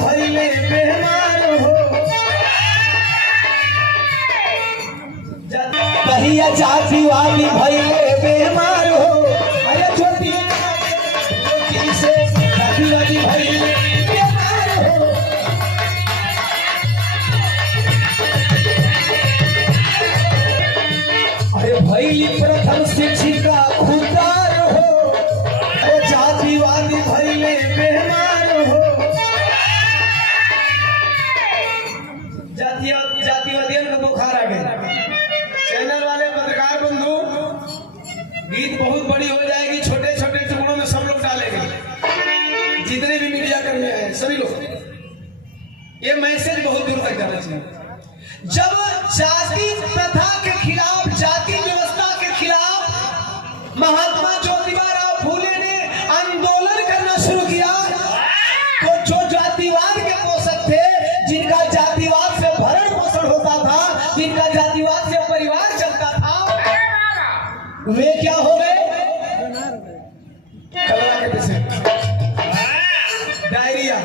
भइले बेमार हो, कहिया जातिवादी भइले बेमार हो। अरे ज्योति से जातिवादी भइले बेमार हो। अरे भइली प्रथम शिक्षिका खुदार हो, अरे जातिवादी भइले बेमार हो। जातिवादियों का बुखार आ गया। चैनल वाले पत्रकार बंधु, गीत बहुत बड़ी हो जाएगी, छोटे छोटे टुकड़ों में सब लोग डालेंगे, जितने भी मीडिया कर्मी हैं सभी लोग। ये मैसेज बहुत दूर तक जाना चाहिए। जब जाति प्रथा के खिलाफ, जाति व्यवस्था के खिलाफ महात्मा ज्योतिबा राव फूले ने आंदोलन करना शुरू किया, तो जो जातिवाद के पोषक थे, जिनका जातिवाद से भरण पोषण होता था, जिनका जातिवाद से परिवार चलता था, वे क्या हो गए? कलरा के पेशेंट, डायरिया,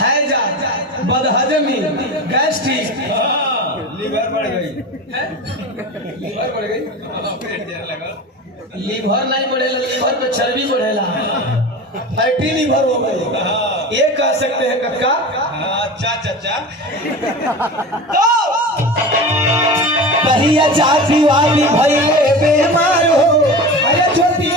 हैजा, बदहजमी, गैस्ट्रिक, लीवर बढ़ गई। लीवर बढ़ गई? लीवर नहीं बढ़ेला, लीवर पे चर्बी बढ़ेला, फैटी लीवर हो गई। ये कह सकते हैं कक्का। अच्छा चाचा। तो कहिया जातिवादी भइले बेमार हो। अरे ज्योति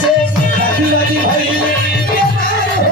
से जातिवादी भइले बेमार हो।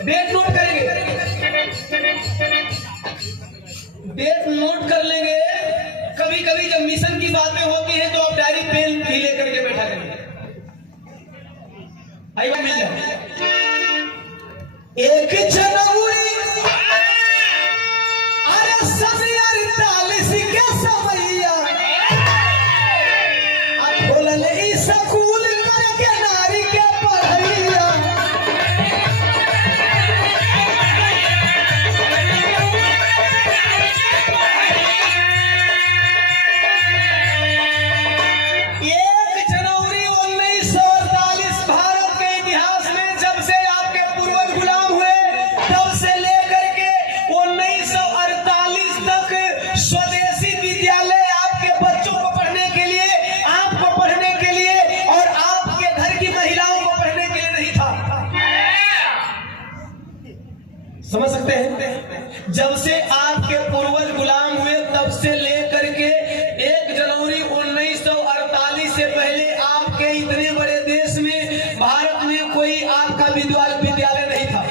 डेट नोट करेंगे, डेट नोट कर लेंगे। कभी कभी जब मिशन की बातें होती हैं तो आप डायरी पेन भी लेकर के बैठा करेंगे, आई बात मिल जाए। 1 जनवरी अरे 48 के समैया खोलल स्कूल के नारी के पढ़ैया। स्वदेशी विद्यालय आपके बच्चों को पढ़ने के लिए, आपको पढ़ने के लिए और आपके घर की महिलाओं को पढ़ने के लिए नहीं था। समझ सकते हैं? जब से आपके पूर्वज गुलाम हुए तब से लेकर के 1 जनवरी 1948 से पहले आपके इतने बड़े देश में, भारत में कोई आपका विद्यालय नहीं था।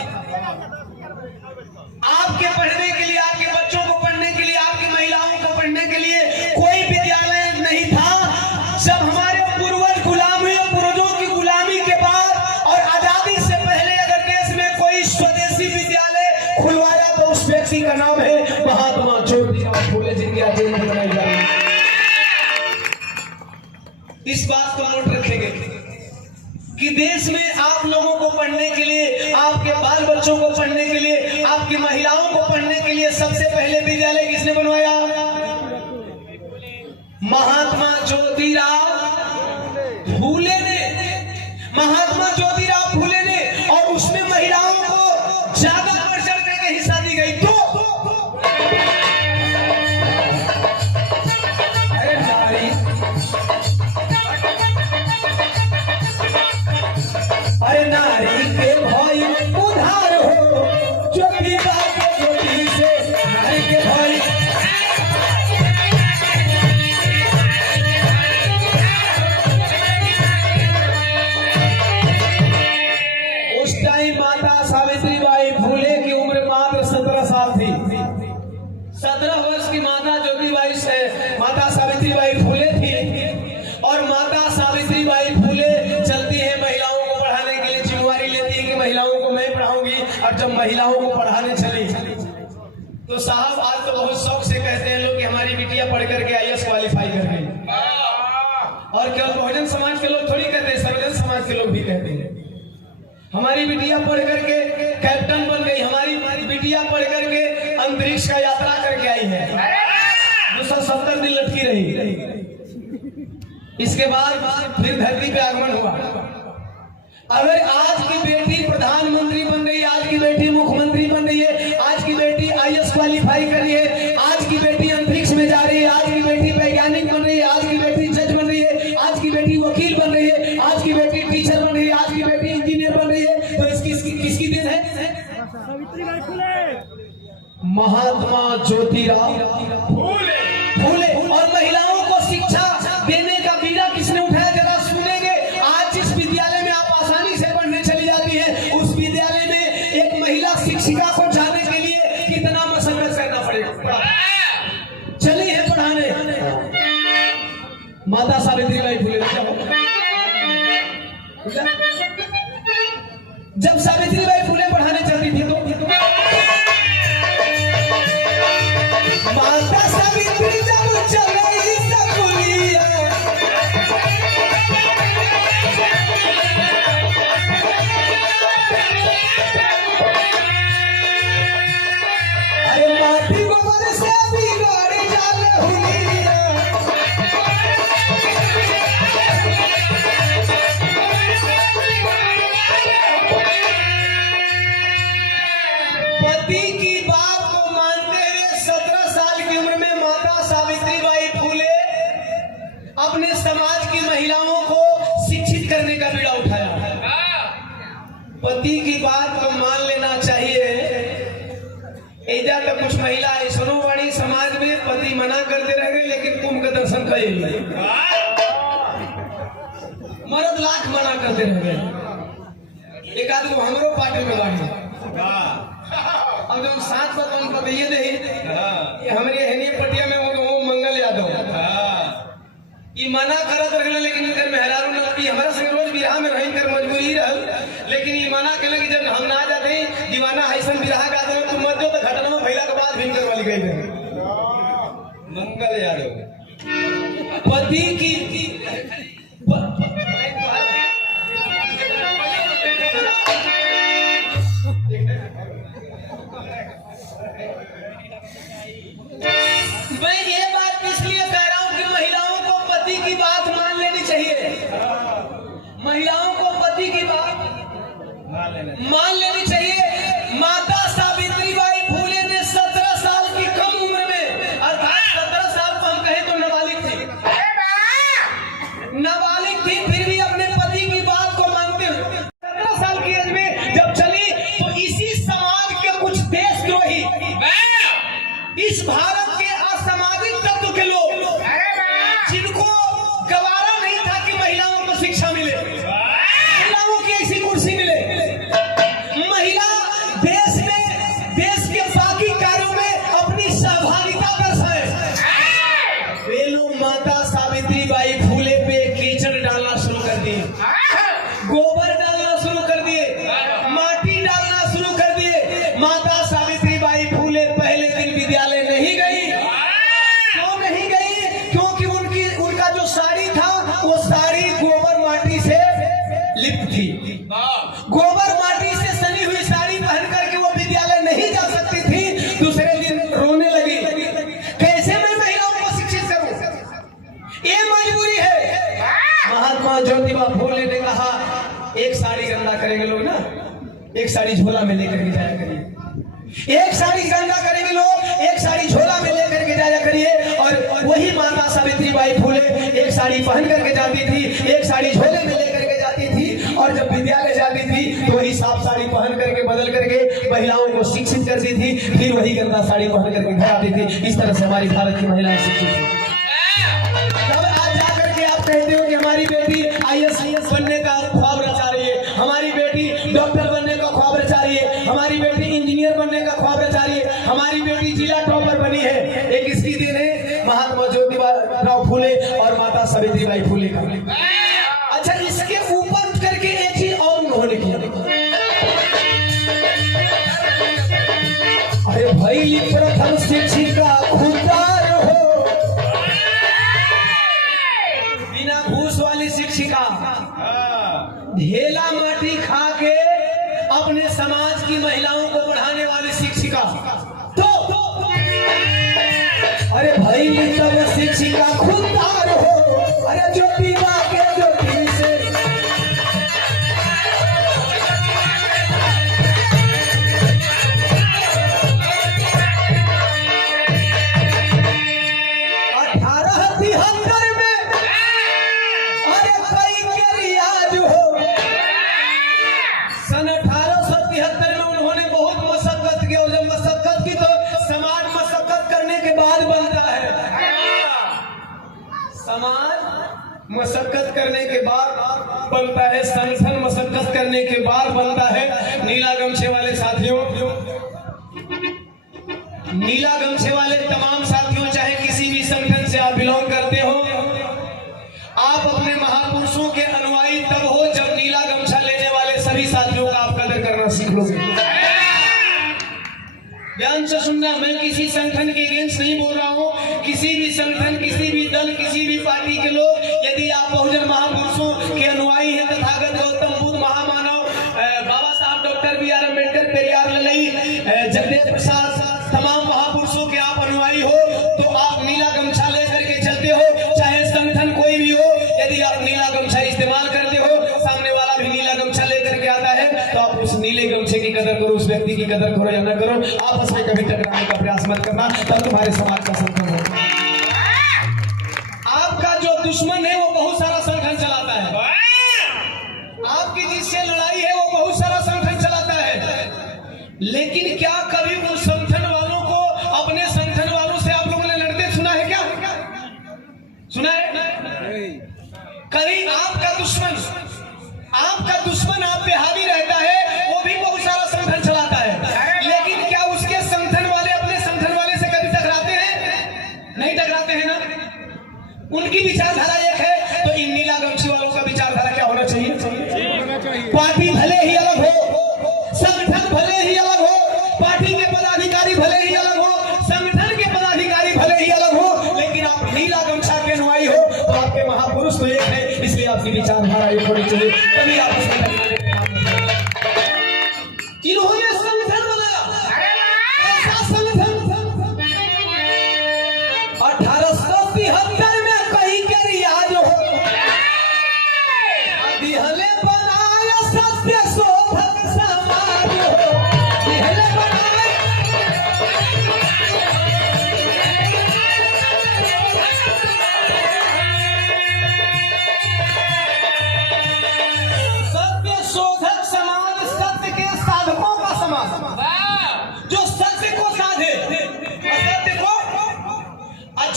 आपके पढ़ने के लिए, आपके बच्चों को पढ़ने के लिए, आपकी महिलाओं को पढ़ने के लिए कोई विद्यालय नहीं था। जब हमारे पूर्वज गुलाम हुए, पूर्वजों की गुलामी के बाद और आजादी से पहले अगर देश में कोई स्वदेशी विद्यालय खुलवाया तो उस व्यक्ति का नाम है महात्मा ज्योतिराव फूले, जिनकी आज जयंती मनाई जा रही है। इस बात को नोट रखेंगे कि देश में आप लोगों को पढ़ने के लिए, आपके बाल बच्चों को पढ़ने के लिए, आपकी महिलाओं को पढ़ने के लिए सबसे पहले विद्यालय किसने बनवाया? महात्मा ज्योतिराव फूले ने। महात्मा ज्योतिराव फूले ने, और उसमें महिलाओं को ज्यादा बढ़ चढ़ के हिस्सा दी गई। तो अरे नारी के भाई उधार हो, ज्योतिबा के ज्योति से नारी के भाई। उस टाइम माता सावित्रीबाई फूले की उम्र मात्र 17 साल थी। 17 वर्ष की माता सावित्रीबाई फूले थी और माता सावित्रीबाई फूले चलती है महिलाओं को पढ़ाने के लिए, जिम्मेवारी लेती है कि महिलाओं को मैं पढ़ाऊंगी। और जब महिलाओं को पढ़ाने चली तो साहब आज तो बहुत शौक से कहते हैं लोग कि हमारी बिटिया पढ़ करके IAS क्वालिफाई कर गई। और केवल बहुजन समाज के लोग थोड़ी कहते हैं, सर्वजन समाज के लोग भी कहते हैं हमारी बिटिया पढ़ करके कैप्टन बन गई, हमारी बिटिया पढ़ करके अंतरिक्ष का यात्रा करके आई है, 270 दिन लटकी रही। इसके बाद फिर धरती पे आगमन हुआ। अगर आज की बेटी प्रधानमंत्री बन रही है, आज की बेटी मुख्यमंत्री बन रही है, आज की बेटी IAS क्वालिफाई कर रही है, आज की बेटी अंतरिक्ष में जा रही है, आज की बेटी वैज्ञानिक बन रही है, आज की बेटी जज बन रही है, आज की बेटी वकील बन रही है, आज की बेटी टीचर बन रही है, आज की बेटी इंजीनियर बन रही है, तो इसकी किसकी देन है? महात्मा ज्योतिराव फूले। और महिलाओं को शिक्षा देने का बीड़ा किसने उठाया, जरा सुनेंगे। आज जिस विद्यालय में आप आसानी से पढ़ने चली जाती है, उस विद्यालय में एक महिला शिक्षिका को जाने के लिए कितना मशक्कत करना पड़ेगा। चली है पढ़ाने माता सावित्रीबाई फूले। जब सावित्रीबाई फूले पढ़ाने चलती थी तो माता सावित्री जब चली स्कूलिया, अरे माटी गोबर से बिगाड़ जाले हुलिया। पति की बात को मानते हुए 17 साल की उम्र में माता सावित्रीबाई फूले अपने समाज की महिलाओं को शिक्षित करने का बीड़ा उठाया। पति की बात को मान लेना चाहिए। ऐसा तो कुछ महिला ऐसनो वाणी समाज में पति मना करते रह गए, लेकिन कुंभ का दर्शन करे मर्द लाख मना करते रह गए। एक आदमी को हमरो पार्टी में बाड़ी अब जब साथ बात हम बताइए दे ये हमारे हनी पटिया में वो मंगल यादव ये मना करत रहले, लेकिन इनकर मेहरारू न कि हमरा संग रोज बिरहा में रही कर मजबूरी रहल, लेकिन ये मना केले कि जब हम ना जाते दीवाना ऐसन बिरहा गाते हैं तुम मत जो तो घटना में फैला के बाद भीमकर वाली गई है मंगल यादव। पति की मैं ये बात इसलिए कह रहा हूं कि महिलाओं को पति की बात मान लेनी चाहिए। महिलाओं को पति की बात मान लेनी चाहिए। माता सावित्रीबाई फूले ने 17 साल की कम उम्र में, अर्थात 17 साल को हम कहें तो नाबालिग थी, फिर भी अपने पति की बात को मानते हुए 17 साल की एज में जब चली तो इसी समाज के कुछ देशद्रोही, इस भारत के असामाजिक तत्व के लोग, जिनको गवारा नहीं था कि महिलाओं को शिक्षा मिले, महिलाओं की ऐसी कुर्सी मिले, महिला देश में देश के बाकी कार्यों में अपनी सहभागिता दर्शाए, वे लोग माता सावित्रीबाई फूले पे कीचड़ डालना शुरू कर दिए, गोबर डालना शुरू कर दिए, माटी डालना शुरू कर दिए। माता सावित्रीबाई फूले पहले दिन विद्यालय नहीं गई। क्यों नहीं गई? क्योंकि उनका जो साड़ी था वो साड़ी गोबर माटी से लिप्त थी। गोबर माटी से सनी हुई साड़ी पहन करके वो विद्यालय नहीं जा सकती थी। दूसरे दिन रोने लगी, कैसे मैं महिलाओं को शिक्षित करूं, ये मजबूरी है। महात्मा ज्योतिबा फूले ने कहा एक साड़ी गंदा करेंगे लोग ना, एक साड़ी झोला में लेकर के जाया करिए, एक साड़ी गंदा करेंगे लोग, एक साड़ी झोला में लेकर के जाया करिए। और वही माता सावित्रीबाई फूले एक साड़ी पहन करके जाती थी, एक साड़ी झोले में लेकर के जाती थी, और जब विद्यालय जाती थी तो वही साफ साड़ी पहन करके बदल करके महिलाओं को शिक्षित करती थी, फिर वही गंदा साड़ी पहन करके घर आती थी। इस तरह से हमारी भारत की महिलाएं शिक्षित थी। तब आज जाकर के आप कहते हो कि हमारी बेटी IAS बनने का ख्वाब रचा रही है, हमारी बेटी डॉक्टर बनने का ख्वाब रचा रही है, हमारी बेटी इंजीनियर बनने का ख्वाब रचा रही है, हमारी बेटी बेटी जिला टॉपर बनी है, एक इसकी देन है महात्मा ज्योतिराव फूले और माता सावित्रीबाई फूले का। अच्छा, इसके ऊपर करके एक चीज और उन्होंने किया। अरे भाई प्रथम शिक्षिका खुदार हो, बिना घूस वाली शिक्षिका, ढेला माटी खा के अपने समाज की महिलाओं को पढ़ाने वाली शिक्षिका। तो अरे भाई तब शिक्षिका खुदार हो, अरे ज्योतिबा के ज्योति से मशक्कत करने के बाद बनता है, संगठन मशक्कत करने के बाद बनता है। नीला गमछे वाले साथियों, नीला गमछे वाले तमाम साथियों, चाहे किसी भी संगठन से आप बिलोंग करते हो, आप अपने महापुरुषों के अनुयायी तब हो जब नीला गमछा लेने वाले सभी साथियों का आप कदर करना सीख लोगे। ध्यान से सुनना, मैं किसी संगठन के अगेंस्ट नहीं बोल रहा हूँ। किसी भी संगठन, किसी भी दल, किसी भी पार्टी के लोग, यदि आप बहुजन महापुरुषों के अनुयायी हैं, तथागत गौतम बुद्ध महामानव Baba Saheb doctor B R Ambedkar, Periyar Lalai, Jagdev Prasad, तमाम महापुरुषों के आप अनुयायी हो, तो आप नीला गमछा लेकर के चलते हो, चाहे संगठन कोई भी हो। यदि आप नीला गमछा इस्तेमाल करते हो, सामने वाला भी नीला गमछा लेकर के आता है, तो आप उस नीले गमछे की कदर करो, उस व्यक्ति की कदर करो या न करो, आपस में कभी टकराने का प्रयास मत करना, तब तुम्हारे समाज का संगठन होगा। आपका जो दुश्मन है वो बहुत सारा संगठन चलाता है, आपकी जिससे लड़ाई है वो बहुत सारा संगठन चलाता है, लेकिन क्या कभी उन संगठन वालों को अपने संगठन वालों से आप लोगों ने लड़ते सुना है? क्या सुना है? कभी आपका दुश्मन आप पे हावी रहता है, वो भी बहुत सारा संगठन चलाता है, लेकिन क्या उसके संगठन वाले अपने संगठन वाले से कभी टकराते हैं? नहीं टकराते हैं ना। उनकी विचारधारा एक है, तो इन नीला गमछी वालों का विचारधारा क्या होना चाहिए? पार्टी भले ही अलग हो, संगठन भले ही अलग हो, पार्टी के पदाधिकारी भले ही अलग हो, संगठन के पदाधिकारी भले ही अलग हो, लेकिन आप नीला गमछा के अनुयायी हो, तो आपके महापुरुष तो एक है, इसलिए आपकी विचारधारा एक होनी चाहिए, तभी आप उसमें इन्होंने संगठन बनाया। ऐसा संगठन 1873 में कहीं के रियाज हो, दिहले बनाया सत्य शोधक समाज हो, दिहले बनाया सत्य शोधक समाज, सत्य के साधकों का समाज, जो सत्य को साधे, असत्य को।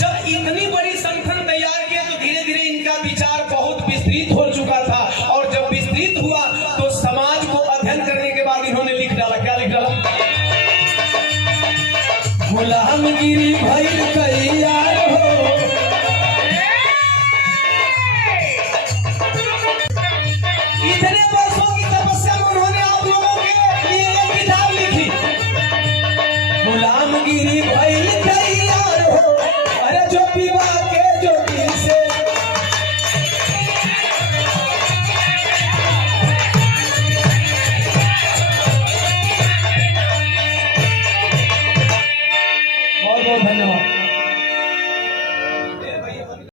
जब इतनी बड़ी संगठन तैयार किया तो धीरे धीरे इनका विचार बहुत विस्तृत हो चुका था, और जब विस्तृत हुआ तो समाज को अध्ययन करने के बाद इन्होंने लिख डाला। क्या लिख डाला? गुलामगिरी भइल तैयार हो,